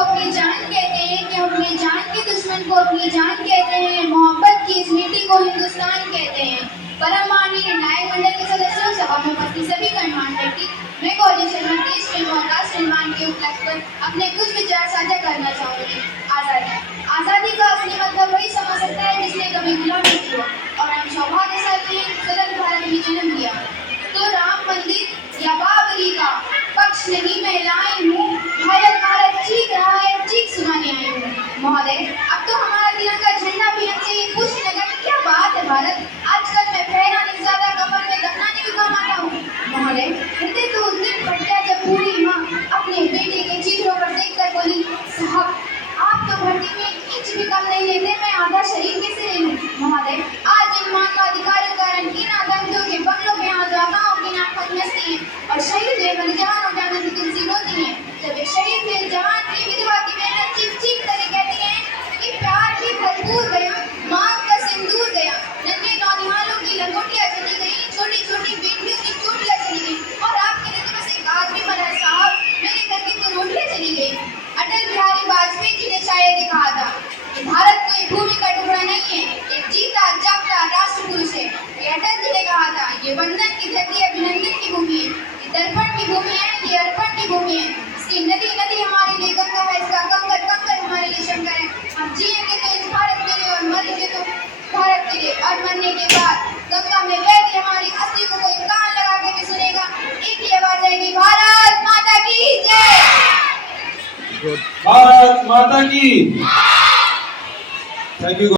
अपनी जान कहते हैं, कि हम अपनी जान के दुश्मन को अपनी जान कहते हैं। मोहब्बत की इस मिट्टी को हिंदुस्तान कहते हैं। परम माननीय निर्णायक मंडल के सदस्यों, सभा में उपस्थित सभी गणमान्य व्यक्ति, मैं गौरी शर्मा देश प्रेम और राष्ट्र निर्माण के उपलक्ष्य पर अपने कुछ विचार साझा करना चाहूंगी। आजादी का असली मतलब वही समझ सकता है जिसने कभी गुलामी की हो और हम सौभाग्यशाली हैं स्वतंत्र भारत में जन्म लिया। तो राम मंदिर या बाबरी का पक्ष नहीं मैं लाई हूँ, भारत चीख रहा है, चीख सुनाने आई हूँ। महोदय, अब तो हमारा तिरंगा झंडा भी हमसे पूछने लगा कि क्या बात है भारत, आजकल मैं फहराने से ज्यादा कफन में दफनाने भी काम आता हूँ। महोदय, हृदय तो उस दिन फट गया जब पूरी माँ अपने बेटे के चित्रों पर देखकर बोली, साहब आप तो भर्ती में एक इंच भी कम नहीं लेते, मैं आधा शरीर कैसे ले लूं। महोदय, आज इन मानवाधिकारों के कारण इन आतंकियों के बंगलों के यहाँ जागाओं की नाक नस्ती है और शहीद हुए जवानों के आनंद की तुलसी रोती है। जब एक शहीद हुए जवान की विधवा की बहनें चीख चीख कर कहती हैं कि प्यार भी भरपूर गया, मांग का सिंदूर गया, नन्हे नौनिहालों की लंगोटियां चली गई, छोटी छोटी बेटियों की चोटियां चली गई और आपके हृदय से एक आदमी मरा साहब, मेरे घर की तो रोटियां चली गई। अटल बिहारी वाजपेयी जी ने शायद कहा था कि भारत कोई भूमि का टुकड़ा नहीं है, एक जीता जागता राष्ट्र पुरुष है। ये अटल जी ने कहा था, ये वंदन की धरती अभिनंदन की भूमि है, ये दर्पण की भूमि है, ये अर्पण की भूमि है। इसकी नदी नदी हमारे लिए गंगा है, इसका कंकर कंकर हमारे लिए शंकर है। हम जिएंगे तो इस भारत के लिए और मरेंगे तो भारत के लिए, और मरने के बाद गंगा में बहती हमारी अस्थि को कोई कान लगा के भी सुनेगा, एक ही आवाज आएगी, भारत माता की जय। भारत माता की। Thank you.